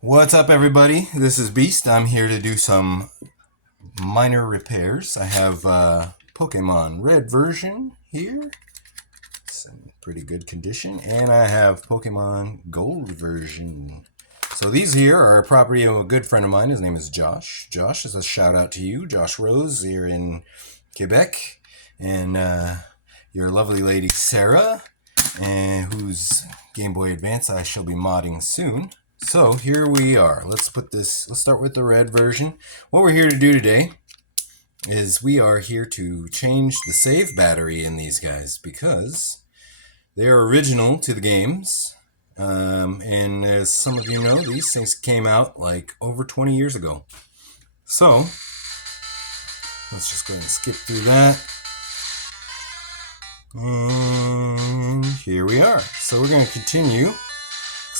What's up, everybody? This is Beast. I'm here to do some minor repairs. I have Pokemon Red version here. It's in pretty good condition. And I have Pokemon Gold version. So these here are property of a good friend of mine. His name is Josh. Josh, is a shout out to you. Josh Rose here in Quebec. And your lovely lady Sarah, whose Game Boy Advance I shall be modding soon. So here we are. Let's start with the red version. What we're here to do today is we are here to change the save battery in these guys because they are original to the games. And as some of you know, these things came out like over 20 years ago. So let's just go ahead and skip through that. And here we are. So we're going to continue.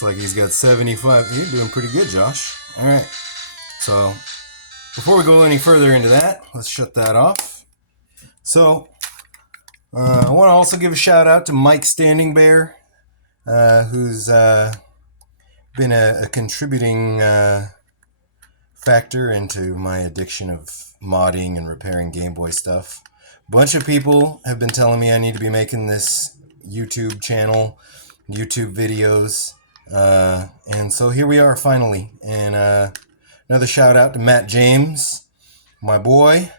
Looks like he's got 75. You're doing pretty good, Josh. All right. So before we go any further into that, let's shut that off. So I want to also give a shout out to Mike Standing Bear, who's been a contributing factor into my addiction of modding and repairing Game Boy stuff. A bunch of people have been telling me I need to be making this YouTube channel, YouTube videos. And so here we are finally. And another shout out to Matt James, my boy.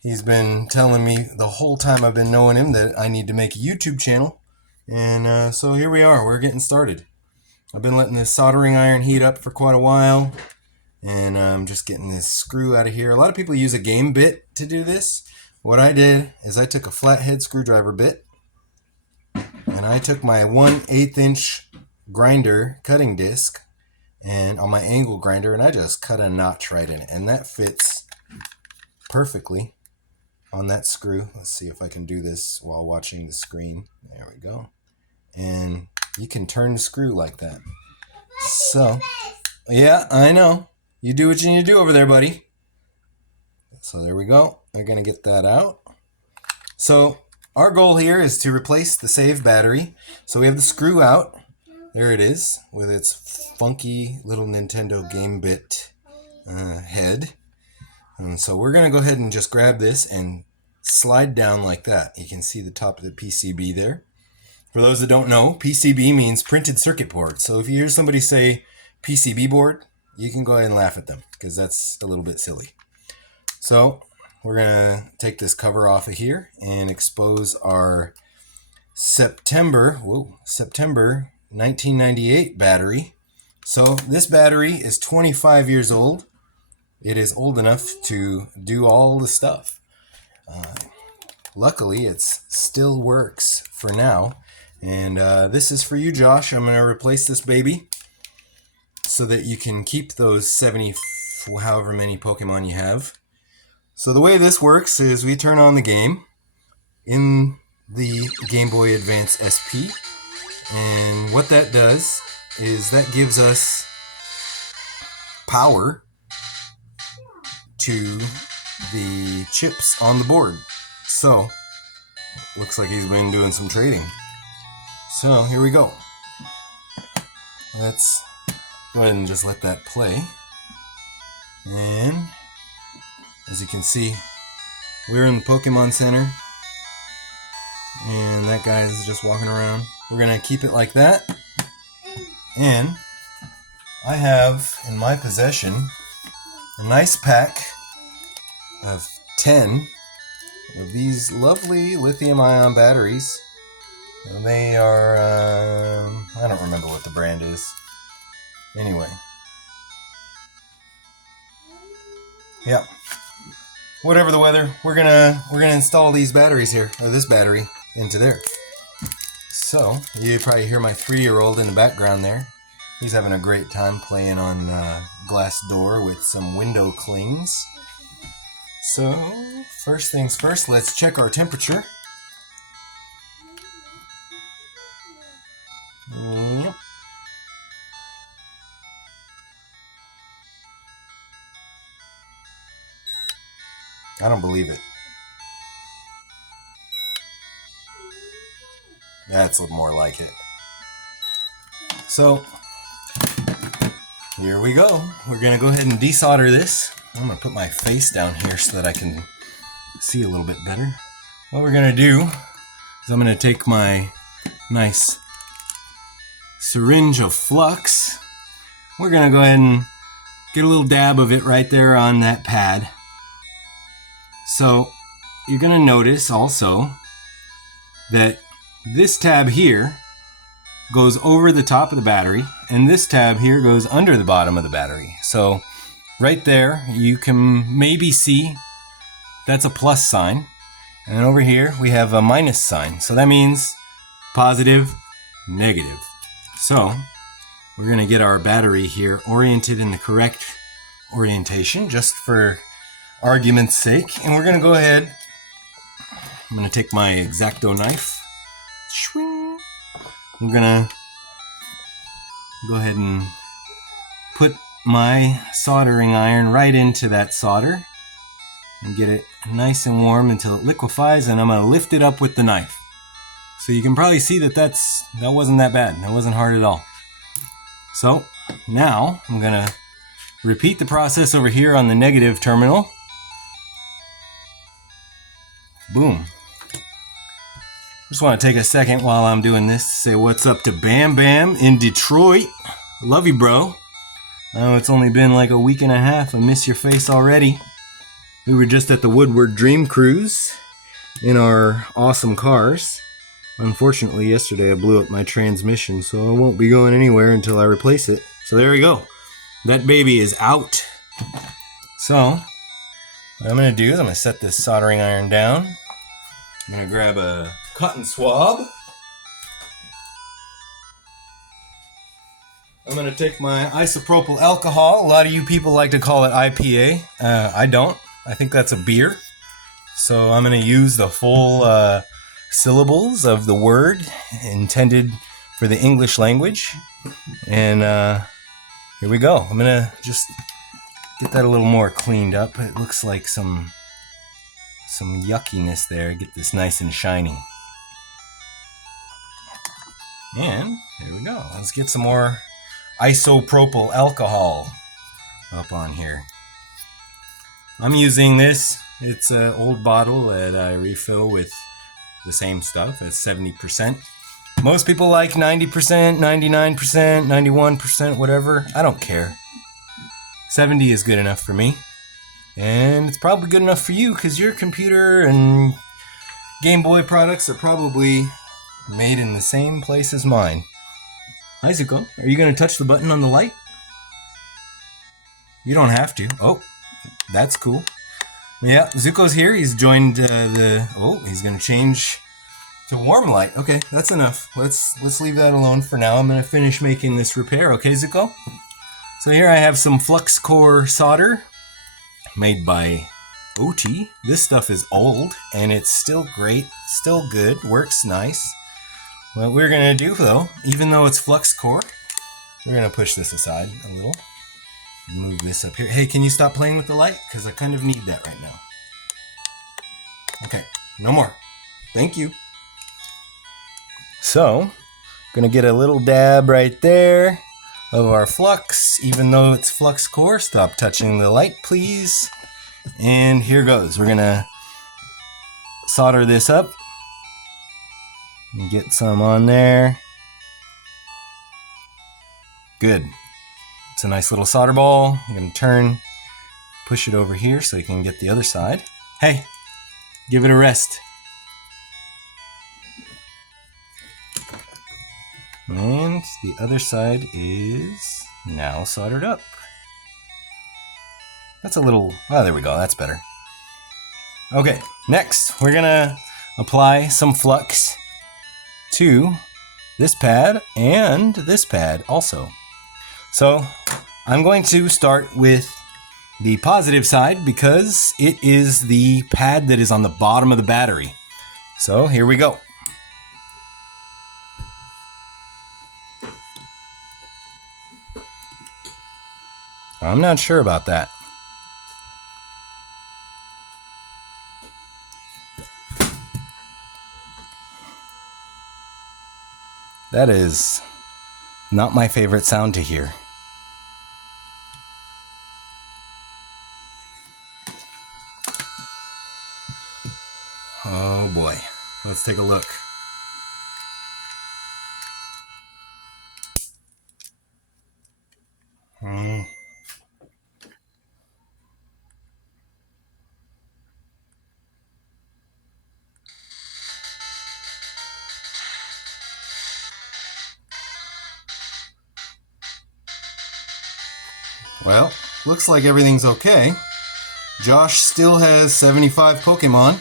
He's been telling me the whole time I've been knowing him that I need to make a YouTube channel. And so here we are. We're getting started. I've been letting this soldering iron heat up for quite a while. And I'm just getting this screw out of here. A lot of people use a game bit to do this. What I did is I took a flathead screwdriver bit. And I took my 1/8 inch grinder cutting disc and on my angle grinder, and I just cut a notch right in it, and that fits perfectly on that screw. Let's see if I can do this while watching the screen. There we go. And you can turn the screw like that. So yeah, I know, you do what you need to do over there, buddy. So there we go. They're gonna get that out. So our goal here is to replace the save battery. So we have the screw out. There it is, with its funky little Nintendo Game Bit head. And so we're going to go ahead and just grab this and slide down like that. You can see the top of the PCB there. For those that don't know, PCB means printed circuit board. So if you hear somebody say PCB board, you can go ahead and laugh at them because that's a little bit silly. So we're going to take this cover off of here and expose our September 1998 battery. So this battery is 25 years old. It is old enough to do all the stuff. Luckily, it still works for now. And this is for you, Josh. I'm going to replace this baby so that you can keep those 70, however many Pokemon you have. So the way this works is we turn on the game in the Game Boy Advance SP. And what that does is that gives us power to the chips on the board. So, looks like he's been doing some trading. So, here we go. Let's go ahead and just let that play. And, as you can see, we're in the Pokemon Center. And that guy is just walking around. We're going to keep it like that. And I have in my possession a nice pack of 10 of these lovely lithium-ion batteries. And they are, I don't remember what the brand is. Anyway. Yep. Whatever the weather, we're gonna install these batteries here, or this battery, into there. So, you probably hear my 3-year-old in the background there. He's having a great time playing on glass door with some window clings. So, first things first, let's check our temperature. Yep. I don't believe it. That's more like it. So, Here we go. We're gonna go ahead and desolder this. I'm gonna put my face down here so that I can see a little bit better. What we're gonna do is I'm gonna take my nice syringe of flux. We're gonna go ahead and get a little dab of it right there on that pad. So you're gonna notice also that this tab here goes over the top of the battery, and this tab here goes under the bottom of the battery. So right there, you can maybe see that's a plus sign. And over here, we have a minus sign. So that means positive, negative. So we're gonna get our battery here oriented in the correct orientation, just for argument's sake. And we're gonna go ahead, I'm gonna take my X-Acto knife. Swing. I'm gonna go ahead and put my soldering iron right into that solder and get it nice and warm until it liquefies, and I'm gonna lift it up with the knife. So you can probably see that that wasn't that bad. That wasn't hard at all. So now I'm gonna repeat the process over here on the negative terminal. Boom. Just want to take a second while I'm doing this to say what's up to Bam Bam in Detroit. Love you, bro. I know it's only been like a week and a half. I miss your face already. We were just at the Woodward Dream Cruise in our awesome cars. Unfortunately, yesterday I blew up my transmission, so I won't be going anywhere until I replace it. So there we go. That baby is out. So what I'm going to do is I'm going to set this soldering iron down. I'm going to grab a cotton swab. I'm going to take my isopropyl alcohol. A lot of you people like to call it IPA. I don't. I think that's a beer. So I'm going to use the full syllables of the word intended for the English language. And here we go. I'm going to just get that a little more cleaned up. It looks like some yuckiness there. Get this nice and shiny. And there we go. Let's get some more isopropyl alcohol up on here. I'm using this. It's an old bottle that I refill with the same stuff at 70%. Most people like 90%, 99%, 91%, whatever. I don't care. 70 is good enough for me. And it's probably good enough for you because your computer and Game Boy products are probably made in the same place as mine. Hi, Zuko. Are you going to touch the button on the light? You don't have to. Oh, that's cool. Yeah, Zuko's here. He's joined he's going to change to warm light. Okay, that's enough. Let's leave that alone for now. I'm going to finish making this repair. Okay, Zuko? So here I have some flux core solder made by OT. This stuff is old and it's still great, still good, works nice. What we're gonna do though, even though it's flux core, we're gonna push this aside a little. Move this up here. Hey, can you stop playing with the light? Because I kind of need that right now. Okay, no more. Thank you. So, gonna get a little dab right there of our flux, even though it's flux core. Stop touching the light, please. And here goes. We're gonna solder this up and get some on there. Good. It's a nice little solder ball. I'm gonna turn, push it over here so you can get the other side. Hey, give it a rest. And the other side is now soldered up. That's a little, oh, there we go, that's better. Okay, next, we're gonna apply some flux to this pad and this pad also. So, I'm going to start with the positive side because it is the pad that is on the bottom of the battery. So, here we go. I'm not sure about that. That is not my favorite sound to hear. Oh boy. Let's take a look. Well, looks like everything's okay. Josh still has 75 Pokemon.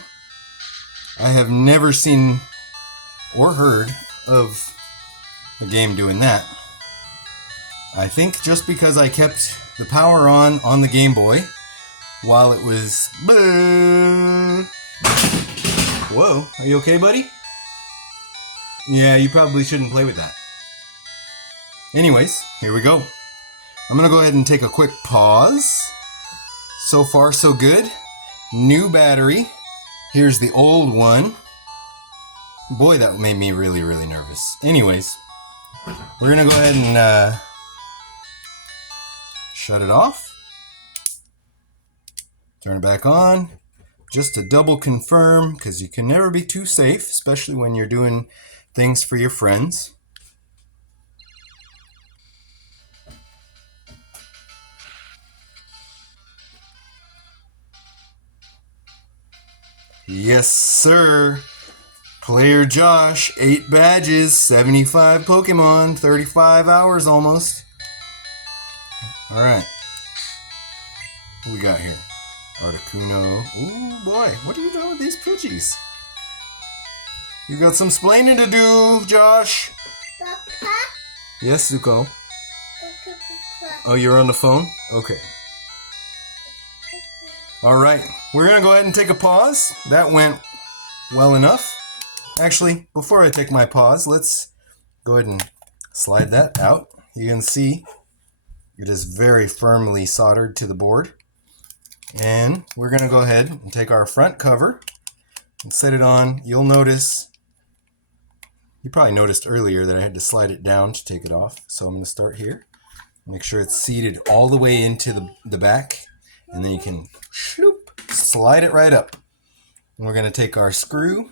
I have never seen or heard of a game doing that. I think just because I kept the power on the Game Boy while it was... Whoa, are you okay, buddy? Yeah, you probably shouldn't play with that. Anyways, here we go. I'm going to go ahead and take a quick pause. So far, so good. New battery. Here's the old one. Boy, that made me really, really nervous. Anyways, we're going to go ahead and shut it off. Turn it back on. Just to double confirm, because you can never be too safe, especially when you're doing things for your friends. Yes, sir. Player Josh, 8 badges, 75 Pokemon, 35 hours almost. Alright. What we got here? Articuno. Ooh, boy. What are you doing with these Pidgeys? You got some splaining to do, Josh. Papa? Yes, Zuko. Papa. Oh, you're on the phone? Okay. Alright. We're going to go ahead and take a pause. That went well enough. Actually, before I take my pause, let's go ahead and slide that out. You can see it is very firmly soldered to the board. And we're going to go ahead and take our front cover and set it on. You'll notice, you probably noticed earlier that I had to slide it down to take it off. So I'm going to start here. Make sure it's seated all the way into the back. And then you can slide it right up. And we're going to take our screw.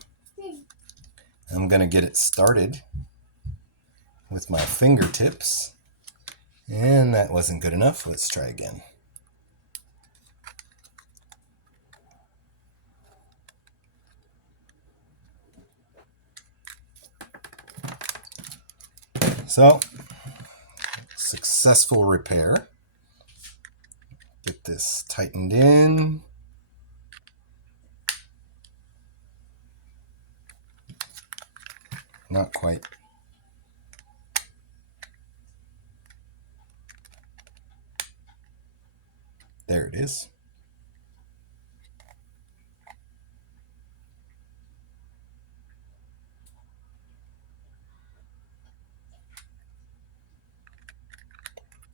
I'm going to get it started with my fingertips. And that wasn't good enough. Let's try again. So, successful repair. Get this tightened in. Not quite. There it is.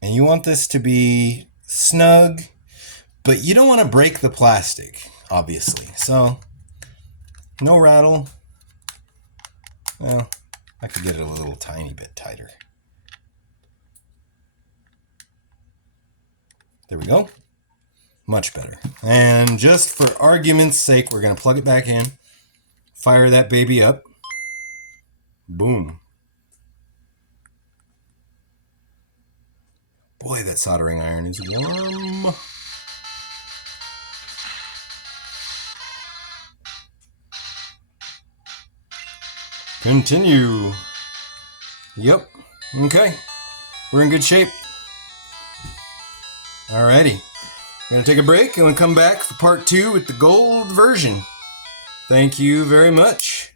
And you want this to be snug, but you don't want to break the plastic, obviously. So, no rattle. Well, I could get it a little tiny bit tighter. There we go. Much better. And just for argument's sake, we're going to plug it back in. Fire that baby up. Boom. Boy, that soldering iron is warm. Continue. Yep. Okay. We're in good shape. Alrighty. We're going to take a break and we'll come back for part 2 with the gold version. Thank you very much.